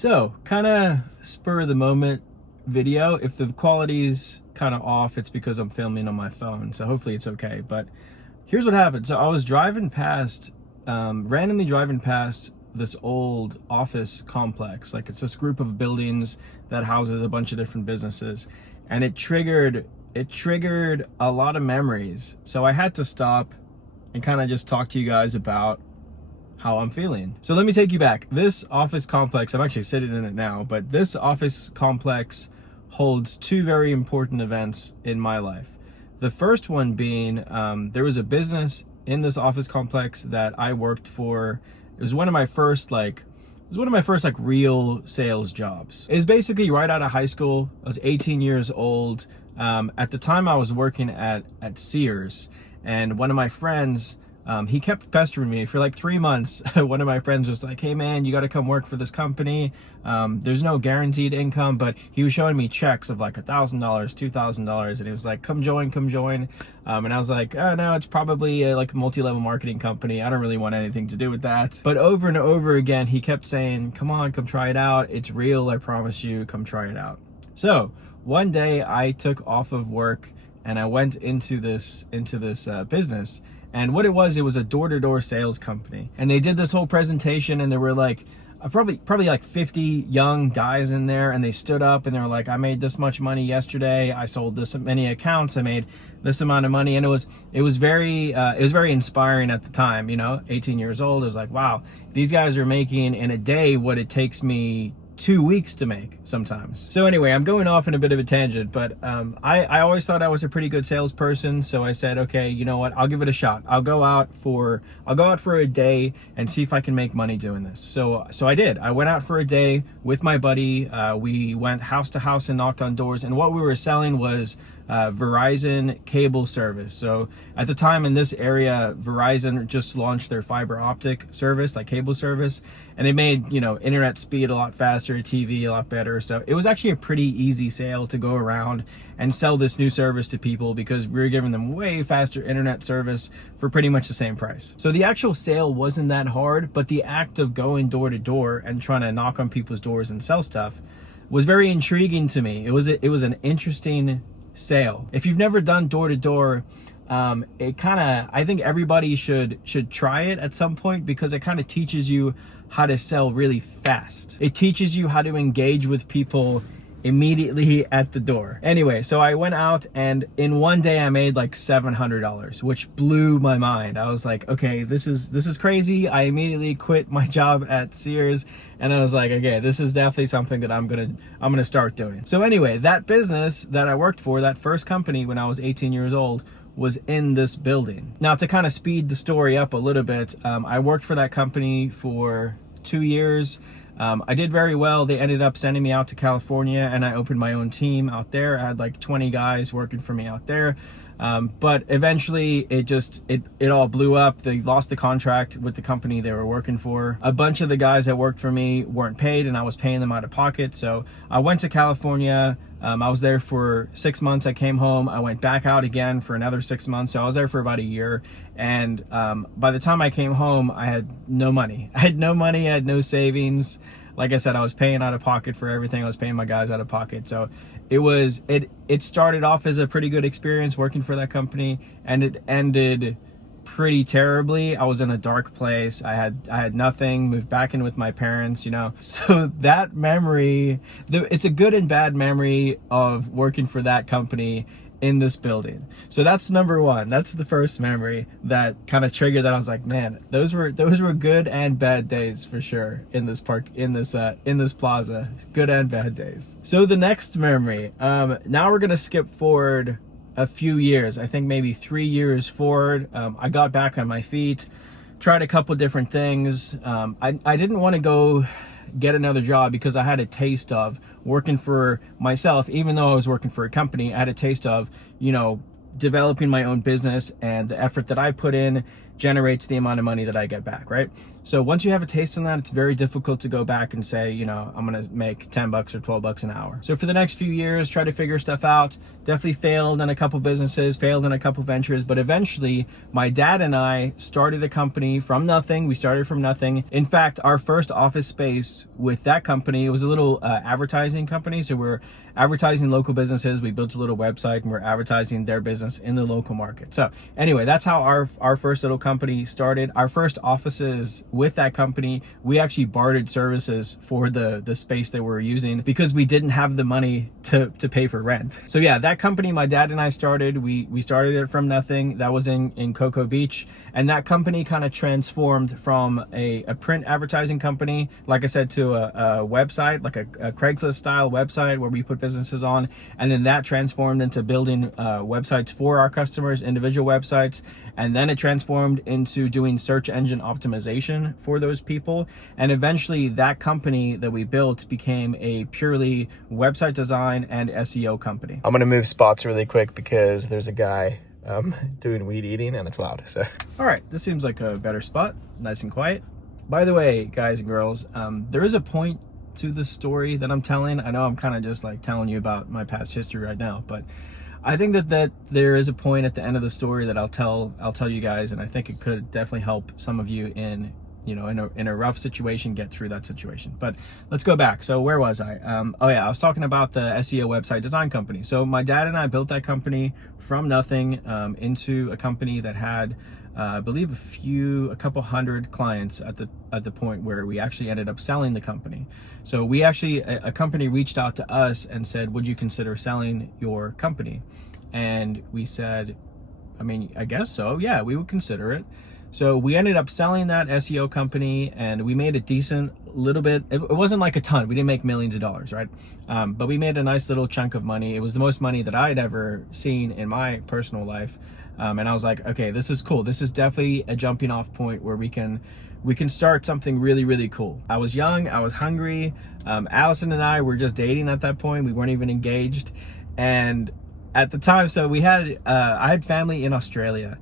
So, kind of spur of the moment video. If the quality's kind of off, it's because I'm filming on my phone. So hopefully it's okay. But here's what happened. So I was driving past, randomly driving past this old office complex. Like it's this group of buildings that houses a bunch of different businesses. And it triggered a lot of memories. So I had to stop and kind of just talk to you guys about how I'm feeling. So let me take you back. This office complex, I'm actually sitting in it now, but this office complex holds two very important events in my life. The first one being, there was a business in this office complex that I worked for. It was one of my first real sales jobs. It was basically right out of high school. I was 18 years old. At the time I was working at Sears, and one of my friends, he kept pestering me for like 3 months. One of my friends was like, hey man, you got to come work for this company. There's no guaranteed income, but he was showing me checks of like $1,000, $2,000. And he was like, come join. And I was like, oh no, it's probably like a multi-level marketing company. I don't really want anything to do with that. But over and over again, he kept saying, come on, come try it out. It's real. I promise you, come try it out. So one day I took off of work and I went into this business. And what it was a door-to-door sales company. And they did this whole presentation, and there were like probably like 50 young guys in there, and they stood up and they were like, I made this much money yesterday, I sold this many accounts, I made this amount of money. And it was very inspiring at the time, 18 years old. It was like, wow, these guys are making in a day what it takes me 2 weeks to make sometimes. So anyway, I'm going off in a bit of a tangent, but I always thought I was a pretty good salesperson. So I said, okay, you know what? I'll give it a shot. I'll go out for a day and see if I can make money doing this. So I did. I went out for a day with my buddy. We went house to house and knocked on doors. And what we were selling was Verizon cable service. So at the time in this area, Verizon just launched their fiber optic service, like cable service, and it made, internet speed a lot faster, TV a lot better. So it was actually a pretty easy sale to go around and sell this new service to people because we were giving them way faster internet service for pretty much the same price. So the actual sale wasn't that hard, but the act of going door to door and trying to knock on people's doors and sell stuff was very intriguing to me. It was an interesting sale. If you've never done door to door, I think everybody should try it at some point because it kind of teaches you how to sell really fast. It teaches you how to engage with people immediately at the door. Anyway, so I went out and in one day I made like $700, which blew my mind. I was like, okay, this is crazy. I immediately quit my job at Sears and I was like, okay, this is definitely something that I'm gonna start doing. So anyway, that business that I worked for, that first company when I was 18 years old, was in this building. Now, to kind of speed the story up a little bit, I worked for that company for 2 years. I did very well. They ended up sending me out to California and I opened my own team out there. I had like 20 guys working for me out there. But eventually it all blew up. They lost the contract with the company they were working for. A bunch of the guys that worked for me weren't paid and I was paying them out of pocket. So I went to California. I was there for 6 months. I came home. I went back out again for another 6 months. So I was there for about a year. And by the time I came home, I had no money. I had no savings. Like I said, I was paying out of pocket for everything. I was paying my guys out of pocket. So it started off as a pretty good experience working for that company, and it ended pretty terribly. I was in a dark place. I had nothing, moved back in with my parents, So that memory, it's a good and bad memory of working for that company in this building. So that's number one. That's the first memory that kind of triggered that. I was like, man, those were good and bad days for sure in this park, in this plaza. Good and bad days. So the next memory, now we're gonna skip forward a few years. I think maybe 3 years forward. I got back on my feet, tried a couple different things. I didn't want to go get another job because I had a taste of working for myself. Even though I was working for a company, I had a taste of, developing my own business, and the effort that I put in generates the amount of money that I get back, right? So once you have a taste on that, it's very difficult to go back and say, you know, I'm gonna make 10 bucks or 12 bucks an hour. So for the next few years, try to figure stuff out. Definitely failed in a couple businesses, failed in a couple ventures, but eventually my dad and I started a company from nothing. We started from nothing. In fact, our first office space with that company, it was a little advertising company. So we're advertising local businesses. We built a little website and we're advertising their business in the local market. So anyway, that's how our first little company started. Our first offices with that company, we actually bartered services for the space that we were using because we didn't have the money to pay for rent. So yeah, that company my dad and I started, we started it from nothing. That was in Cocoa Beach. And that company kind of transformed from a print advertising company, like I said, to a website, like a Craigslist style website where we put businesses on. And then that transformed into building websites for our customers, individual websites. And then it transformed into doing search engine optimization for those people. And eventually that company that we built became a purely website design and SEO company. I'm gonna move spots really quick because there's a guy doing weed eating and it's loud. So all right, this seems like a better spot, nice and quiet. By the way, guys and girls, there is a point to the story that I'm telling. I know I'm kind of just like telling you about my past history right now, but I think that there is a point at the end of the story that I'll tell you guys, and I think it could definitely help some of you in, you know, in a rough situation, get through that situation. But let's go back. So where was I? Oh yeah, I was talking about the SEO website design company. So my dad and I built that company from nothing into a company that had, I believe a couple hundred clients at the point where we actually ended up selling the company. So we actually, a company reached out to us and said, would you consider selling your company? And we said, I mean, I guess so. Yeah, we would consider it. So we ended up selling that SEO company and we made a decent little bit. It wasn't like a ton. We didn't make millions of dollars, right? But we made a nice little chunk of money. It was the most money that I had ever seen in my personal life. And I was like, okay, this is cool. This is definitely a jumping off point where we can start something really, really cool. I was young, I was hungry. Allison and I were just dating at that point. We weren't even engaged. And at the time, so we had, I had family in Australia,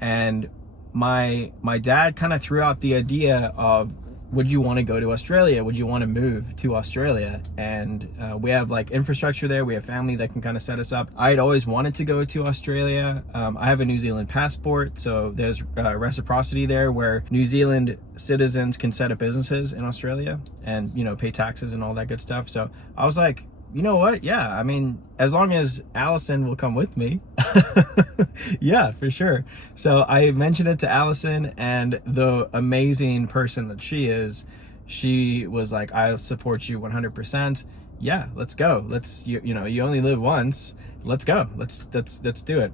and my dad kind of threw out the idea of, would you want to go to Australia? Would you want to move to Australia? And we have like infrastructure there. We have family that can kind of set us up. I'd always wanted to go to Australia. I have a New Zealand passport, so there's reciprocity there where New Zealand citizens can set up businesses in Australia and, you know, pay taxes and all that good stuff. So I was like, you know what? Yeah, I mean, as long as Allison will come with me, yeah, for sure. So I mentioned it to Allison, and the amazing person that she is, she was like, I support you 100%. Yeah, let's go. You know, you only live once. Let's go. Let's do it.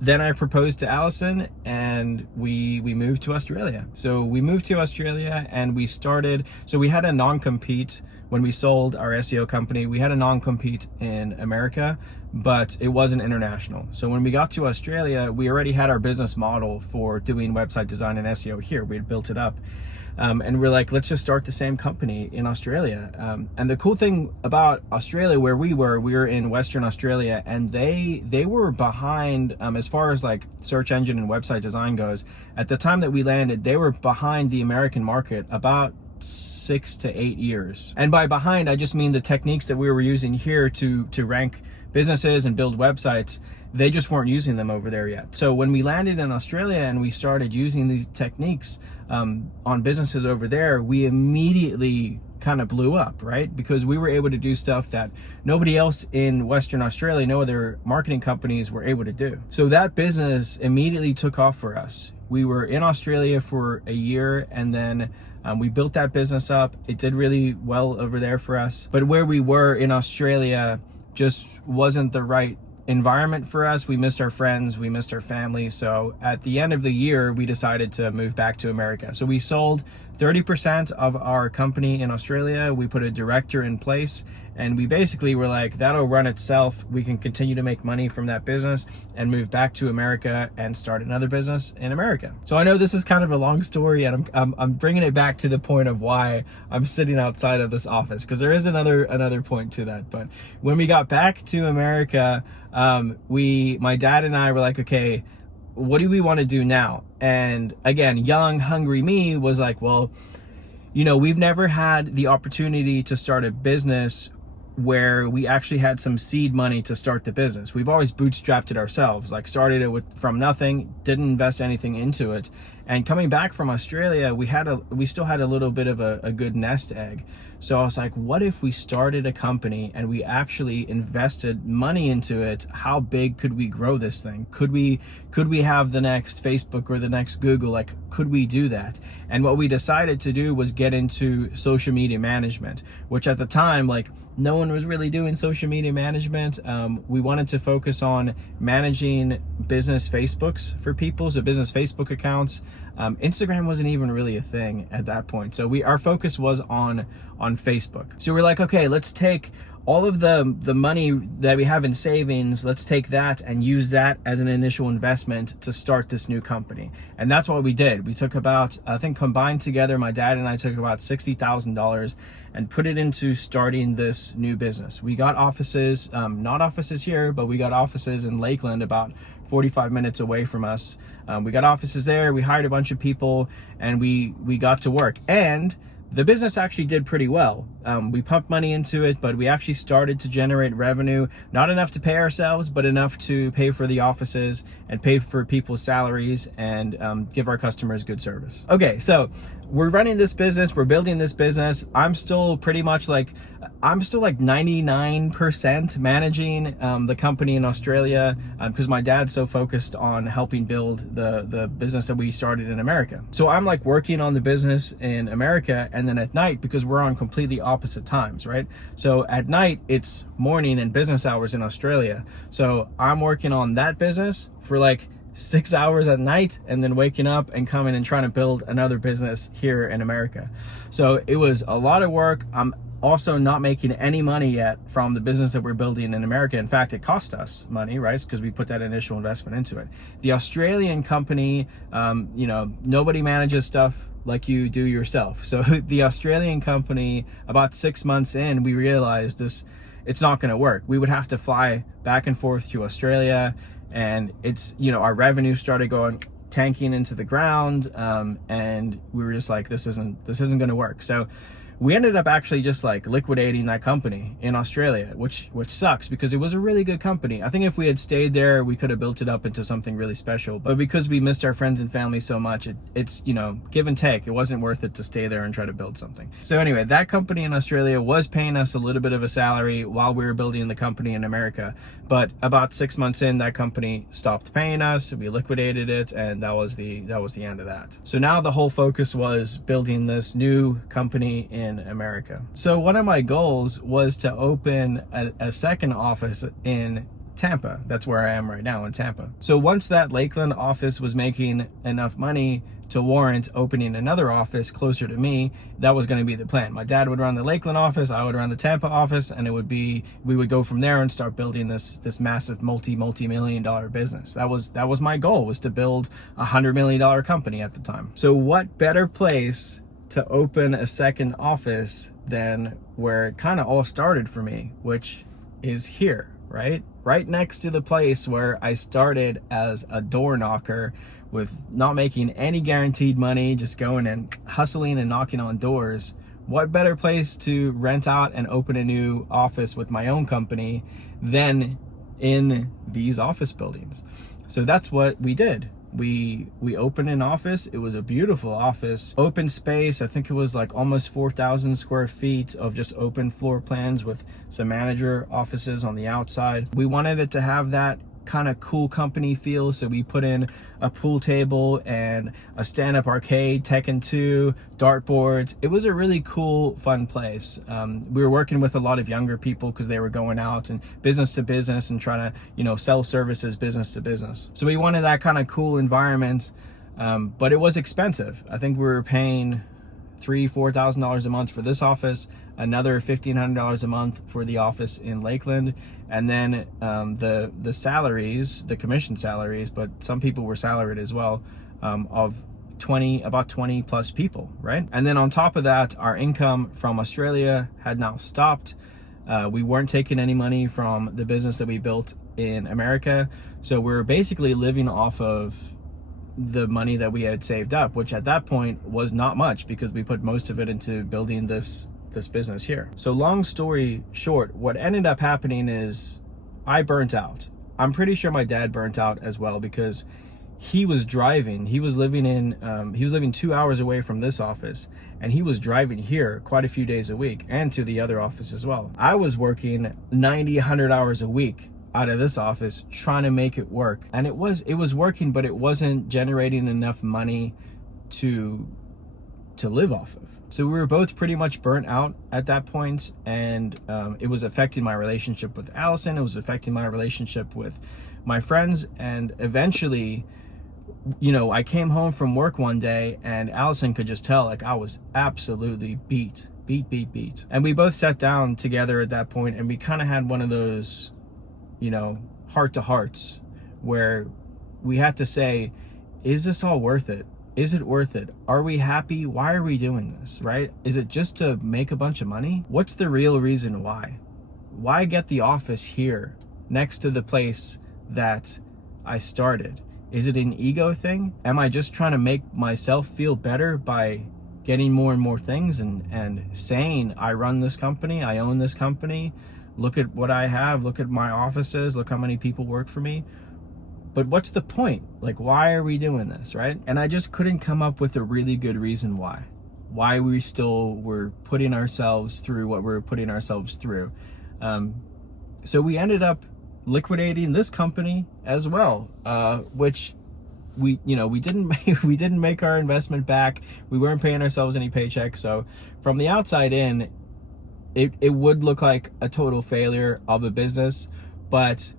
Then I proposed to Allison and we moved to Australia. So we moved to Australia and we started, so we had a non-compete when we sold our SEO company. We had a non-compete in America, but it wasn't international. So when we got to Australia, we already had our business model for doing website design and SEO here. We had built it up. And we're like, let's just start the same company in Australia. And the cool thing about Australia, where we were in Western Australia, and they were behind, as far as like search engine and website design goes. At the time that we landed, they were behind the American market about 6 to 8 years. And by behind, I just mean the techniques that we were using here to rank businesses and build websites, they just weren't using them over there yet. So when we landed in Australia and we started using these techniques on businesses over there, we immediately kind of blew up, right? Because we were able to do stuff that nobody else in Western Australia, no other marketing companies were able to do. So that business immediately took off for us. We were in Australia for a year, and then we built that business up. It did really well over there for us. But where we were in Australia just wasn't the right environment for us. We missed our friends, we missed our family. So at the end of the year, we decided to move back to America. So we sold 30% of our company in Australia. We put a director in place, and we basically were like, that'll run itself. We can continue to make money from that business and move back to America and start another business in America. So I know this is kind of a long story, and I'm bringing it back to the point of why I'm sitting outside of this office, because there is another point to that. But when we got back to America, my dad and I were like, okay, what do we want to do now? And again, young, hungry me was like, well, we've never had the opportunity to start a business where we actually had some seed money to start the business. We've always bootstrapped it ourselves, like started it from nothing, didn't invest anything into it. And coming back from Australia, we still had a little bit of a good nest egg. So I was like, what if we started a company and we actually invested money into it? How big could we grow this thing? Could we have the next Facebook or the next Google? Like, could we do that? And what we decided to do was get into social media management, which at the time, like, no one was really doing social media management. We wanted to focus on managing business Facebooks for people, so business Facebook accounts. Instagram wasn't even really a thing at that point. So our focus was on Facebook. So we're like, okay, let's take all of the money that we have in savings, let's take that and use that as an initial investment to start this new company. And that's what we did. We took about, I think combined together, my dad and I took about $60,000 and put it into starting this new business. We got offices, not offices here, but we got offices in Lakeland about 45 minutes away from us. We got offices there, we hired a bunch of people, and we got to work. And the business actually did pretty well. We pumped money into it, but we actually started to generate revenue, not enough to pay ourselves, but enough to pay for the offices and pay for people's salaries and give our customers good service. Okay, so we're running this business, we're building this business. I'm still like 99% managing the company in Australia because my dad's so focused on helping build the business that we started in America. So I'm like working on the business in America, and then at night, because we're on completely opposite times, right? So at night it's morning and business hours in Australia. So I'm working on that business for like 6 hours at night and then waking up and coming and trying to build another business here in America. So it was a lot of work. I'm also not making any money yet from the business that we're building in America. In fact, it cost us money, right? Because we put that initial investment into it. The Australian company, nobody manages stuff like you do yourself. So the Australian company, about 6 months in, we realized it's not going to work. We would have to fly back and forth to Australia, and our revenue started tanking into the ground, and we were just like, this isn't going to work. So we ended up actually just like liquidating that company in Australia, which sucks because it was a really good company. I think if we had stayed there, we could have built it up into something really special. But because we missed our friends and family so much, it's give and take. It wasn't worth it to stay there and try to build something. So anyway, that company in Australia was paying us a little bit of a salary while we were building the company in America. But about 6 months in, that company stopped paying us. We liquidated it, and that was the end of that. So now the whole focus was building this new company in America. So one of my goals was to open a second office in Tampa. That's where I am right now, in Tampa. So once that Lakeland office was making enough money to warrant opening another office closer to me, that was going to be the plan. My dad would run the Lakeland office, I would run the Tampa office, and we would go from there and start building this massive multi-million dollar business. That was my goal, was to build $100 million company at the time. So what better place to open a second office than where it kind of all started for me, which is here, right next to the place where I started as a door knocker, with not making any guaranteed money, just going and hustling and knocking on doors. What better place to rent out and open a new office with my own company than in these office buildings? So that's what we did. We opened an office. It was a beautiful office, open space. I think it was like almost 4,000 square feet of just open floor plans with some manager offices on the outside. We wanted it to have that kind of cool company feel, so we put in a pool table and a stand-up arcade, Tekken 2, dartboards. It was a really cool, fun place. We were working with a lot of younger people because they were going out and business to business and trying to sell services business to business. So we wanted that kind of cool environment, but it was expensive. I think we were paying $3,000-$4,000 a month for this office, another $1,500 a month for the office in Lakeland, and then the salaries, the commission salaries, but some people were salaried as well, of about 20 plus people, right? And then on top of that, our income from Australia had now stopped. We weren't taking any money from the business that we built in America. So we were basically living off of the money that we had saved up, which at that point was not much because we put most of it into building this business here. So long story short, what ended up happening is I burnt out. I'm pretty sure my dad burnt out as well, because he was driving. He was living 2 hours away from this office, and he was driving here quite a few days a week, and to the other office as well. I was working 90, 100 hours a week out of this office trying to make it work, and it was working, but it wasn't generating enough money to live off of. So we were both pretty much burnt out at that point, and it was affecting my relationship with Allison. It was affecting my relationship with my friends, and eventually, you know, I came home from work one day and Allison could just tell, like, I was absolutely beat. And we both sat down together at that point, and we kind of had one of those, you know, heart-to-hearts where we had to say, is this all worth it? Is it worth it? Are we happy? Why are we doing this, right? Is it just to make a bunch of money? What's the real reason why? Why get the office here next to the place that I started? Is it an ego thing? Am I just trying to make myself feel better by getting more and more things and saying, I run this company, I own this company, look at what I have, look at my offices, look how many people work for me? But what's the point? Like, why are we doing this, right? And I just couldn't come up with a really good reason why we still were putting ourselves through what we're putting ourselves through. So we ended up liquidating this company as well, which we didn't make our investment back. We weren't paying ourselves any paycheck. So from the outside in, it would look like a total failure of a business, but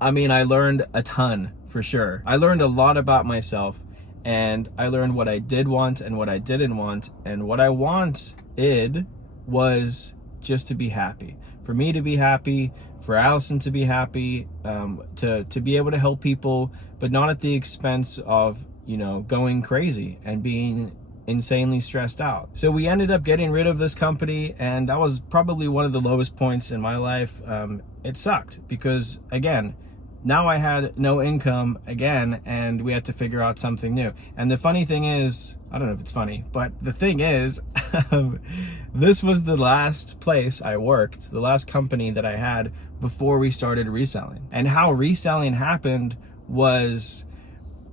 I mean, I learned a ton for sure. I learned a lot about myself, and I learned what I did want and what I didn't want. And what I wanted was just to be happy, for me to be happy, for Allison to be happy, to be able to help people, but not at the expense of, you know, going crazy and being insanely stressed out. So we ended up getting rid of this company, and that was probably one of the lowest points in my life. It sucked because, again, now I had no income again, and we had to figure out something new. And the funny thing is, I don't know if it's funny, but the thing is, this was the last place I worked, the last company that I had before we started reselling. And how reselling happened was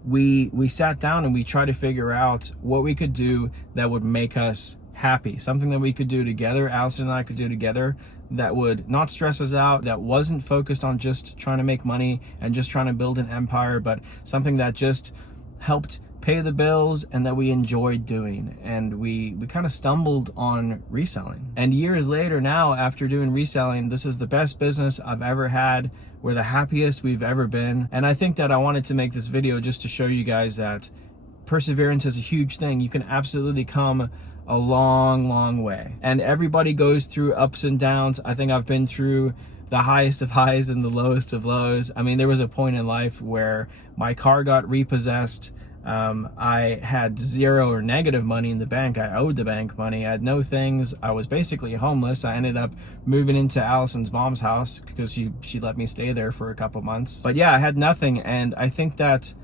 we sat down and we tried to figure out what we could do that would make us happy, something that we could do together, Allison and I could do together, that would not stress us out, that wasn't focused on just trying to make money and just trying to build an empire, but something that just helped pay the bills and that we enjoyed doing. And we kind of stumbled on reselling. And years later now, after doing reselling, this is the best business I've ever had. We're the happiest we've ever been. And I think that I wanted to make this video just to show you guys that perseverance is a huge thing. You can absolutely come a long way, and everybody goes through ups and downs. I think I've been through the highest of highs and the lowest of lows. I mean, there was a point in life where my car got repossessed. I had zero or negative money in the bank. I owed the bank money. I had no things. I was basically homeless. I ended up moving into Allison's mom's house because she let me stay there for a couple months. But yeah, I had nothing, and I think that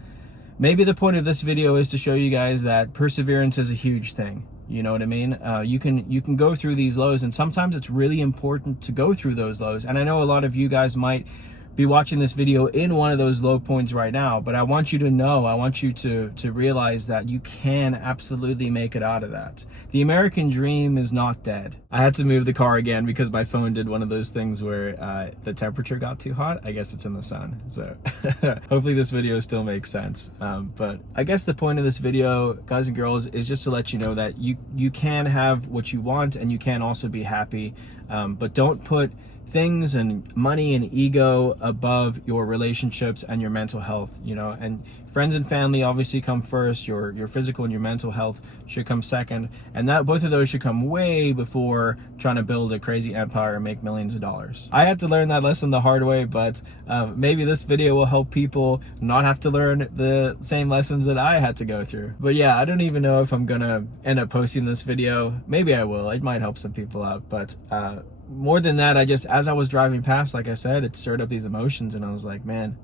maybe the point of this video is to show you guys that perseverance is a huge thing. You know what I mean? You can go through these lows, and sometimes it's really important to go through those lows. And I know a lot of you guys might be watching this video in one of those low points right now, but I want you to know, I want you to realize that you can absolutely make it out of that. The American dream is not dead. I had to move the car again because my phone did one of those things where the temperature got too hot. I guess it's in the sun. So hopefully this video still makes sense. But I guess the point of this video, guys and girls, is just to let you know that you can have what you want, and you can also be happy, but don't put things and money and ego above your relationships and your mental health, you know. And friends and family obviously come first. Your physical and your mental health should come second, and that both of those should come way before trying to build a crazy empire and make millions of dollars. I had to learn that lesson the hard way, but maybe this video will help people not have to learn the same lessons that I had to go through. But yeah, I don't even know if I'm gonna end up posting this video. Maybe I will. It might help some people out, but more than that, as I was driving past, like I said, it stirred up these emotions, and I was like, man,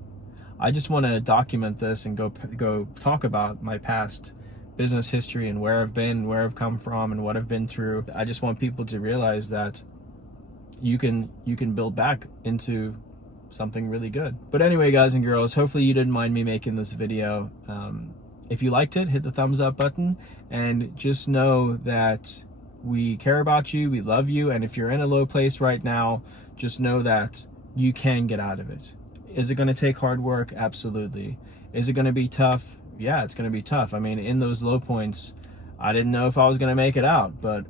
I just want to document this and go talk about my past business history and where I've been, where I've come from, and what I've been through. I just want people to realize that you can build back into something really good. But anyway, guys and girls, hopefully you didn't mind me making this video. If you liked it, hit the thumbs up button, and just know that we care about you, we love you, and if you're in a low place right now, just know that you can get out of it. Is it going to take hard work? Absolutely. Is it going to be tough? Yeah, it's going to be tough. I mean, in those low points, I didn't know if I was going to make it out, but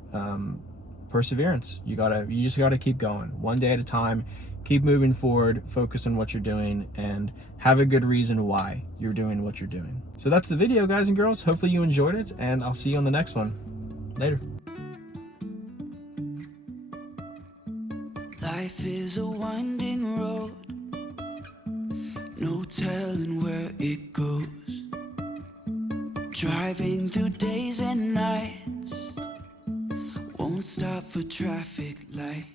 perseverance. You just gotta keep going, one day at a time. Keep moving forward, focus on what you're doing, and have a good reason why you're doing what you're doing. So that's the video, guys and girls. Hopefully you enjoyed it, and I'll see you on the next one. Later. Life is a winding road, no telling where it goes. Driving through days and nights, won't stop for traffic lights.